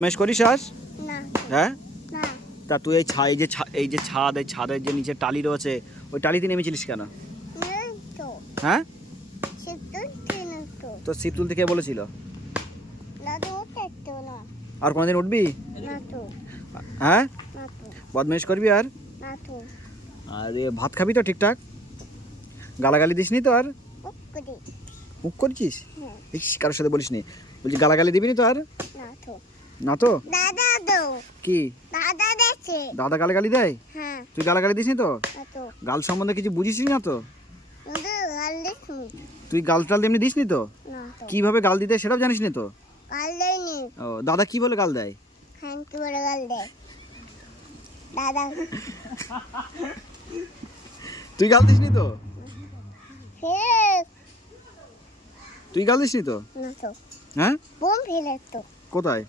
Mesh করিস আর না হ্যাঁ না তা তুই এই যে ছাদের যে নিচে টালি রয়েছে ওই টালিতে নেমেছিলিস কেন? নেই তো হ্যাঁ সিদ্ধ ছিল তো তো শিব তুলতে কে বলেছিল? দাদু উঠতো না আর কোনোদিন উঠবি? না তো হ্যাঁ না তো বদমেশ করবি আর না তো ভাত খাবি তো ঠিকঠাক? গালাগালি দিসনি তো আর? উঠতে মুখ করছিস? হ্যাঁ ইস কারোর সাথে বলিসনি, বলছি গালাগালি দিবি নি তো আর? না তো না তো দাদা দো কি দাদা দেখছে দাদা গালাগালি দেয়? হ্যাঁ তুই গালাগালি দিসনি তো? না তো গাল সম্বন্ধে কিছু বুঝিসনি না তো? কিন্তু গাল দেখছি তুই গাল টাল এমনি দিসনি তো? না তো কিভাবে গাল দিতে সেটাও জানিস নি তো? গাল দেয়নি ও দাদা কি বলে গাল দেয়? হ্যাঁ কি বলে গাল দেয় দাদা তুই গাল দিসনি তো? ফের তুই গাল দিসনি তো? না তো হ্যাঁ বোম ফেলে তো কোথায়?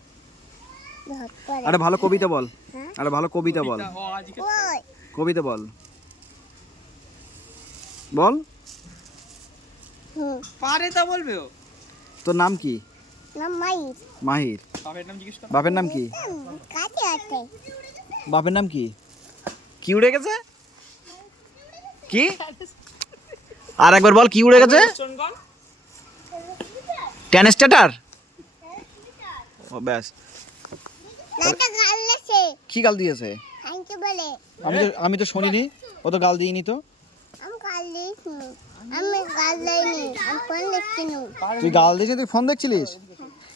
ধর করে একটা ভালো কবিতা বল, হ্যাঁ একটা ভালো কবিতা বল, ওই কবিতা বল, বল। পারে তা বলবে ও। তোর নাম কি? না মাই মাহির। বাপের নাম জিজ্ঞেস কর। বাপের নাম কি? কাছে আছে বাপের নাম কি? কি উড়ে গেছে? কি? আর একবার বল কি উড়ে গেছে? ট্যানেস্টেটার। ও ব্যাস। দাদা গাল লেছে কি গাল দিয়েছে? থ্যাংক ইউ বলে আমি তো শুনিনি, ও তো গাল দিইনি তো। আমি গাল দিইনি আমি গাল দেইনি আমি ফোন দেখছি না তুই গাল দিয়েছিস, তুই ফোন দেখছিলিস?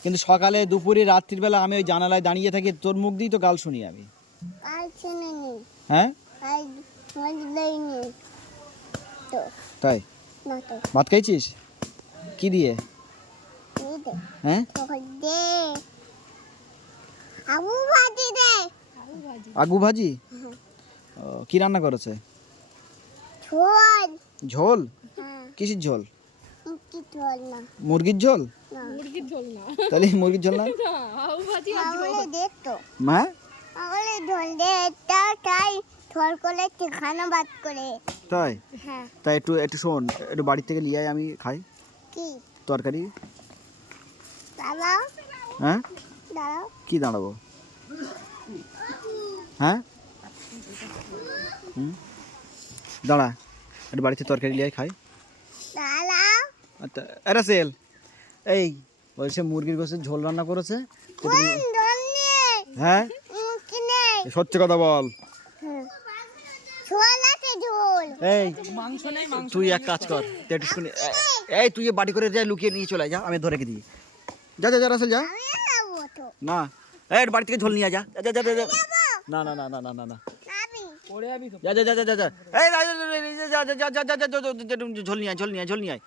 কিন্তু সকালে দুপুরে রাত্রির বেলা আমি ওই জানালায় দাঁড়িয়ে থাকি, তোর মুখ দিয়েই তো গাল শুনি আমি। গাল শুনিনি হ্যাঁ গাল ফোন দেইনি তো তাই? না তো ভাত খাইছিস কি দিয়ে? এই দে হ্যাঁ তোকে দে আবু ভাজি দে আগু ভাজি। ও, কি রান্না করেছে? ঝোল ঝোল? হ্যাঁ কিসের ঝোল? কি ঝোল না মুরগির ঝোল? না তাহলে মুরগির ঝোল না? তাহলে দে তো মা তাহলে ঝোল দে এটা তাই ঝোল করে খানা বাদ করে তাই? হ্যাঁ তাই একটু একটু শোন, একটু বাড়ি থেকে নিয়ে আয়, আমি খাই কি তরকারি। দাঁড়াও হ্যাঁ দাঁড়াও কি দাঁড়াবো? হ্যাঁ হুম দাঁড়া, একটু বাড়িতে তরকারি নিয়ে আয় খাই। দাঁড়াও আচ্ছা এটা সেল এই বলছে মুরগির গোশের ঝোল রান্না করেছে তো তুমি- কোন ঝোল নেই হ্যাঁ কি নেই সত্যি কথা বল। ঝোল আছে ঝোল এই মাংস নেই, মাংস তুই এক কাজ কর, তুই একটু শুনি এই তুই এ বাটি করে যা লুকিয়ে নিয়ে চলে আয়, যা আমি ধরে রেখে দিই। যা যা যা রাসেল যা। আমি যাবো তো না এই একটু বাড়ি থেকে ঝোল নিয়ে আয়, যা যা যা যা যা। না না না না না না না আমি পড়ে যাবি তো। যা যা যা যা যা যা এই যা যা যা যা যা যা যা যা ঝোল নিয়ে আয়, ঝোল নিয়ে আয়, ঝোল নিয়ে আয়।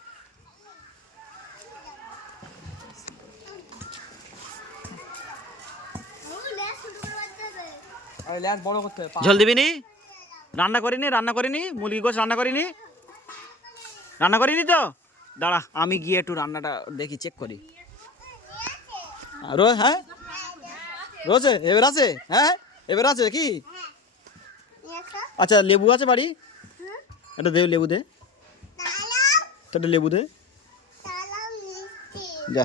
আরে ল্যাস বড় করতে হবে। ঝোল দিবি নি? রান্না করিনি মুরগি গোশ রান্না করিনি, রান্না করিনি তো? দাঁড়া আমি গিয়ে একটু রান্নাটা দেখি, চেক করি। হ্যাঁ রয়েছে, এবার আছে? হ্যাঁ এবার আছে কি? আচ্ছা লেবু আছে বাড়ি? একটা দে লেবু দে, দাঁড়াও তো একটা লেবু দে। দাঁড়াও মিষ্টি যা